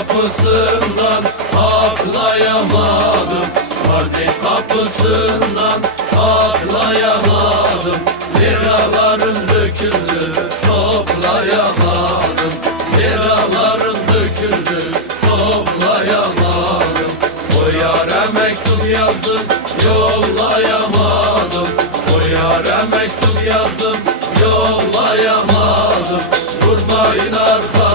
kapısından atlayamadım. Mardin kapısından atlayamadım. Liralarım döküldü toplayamadım. Liralarım döküldü toplayamadım. O yara mektup yazdım yollayamadım. O yara mektup yazdım yollayamadım. Durmayın arka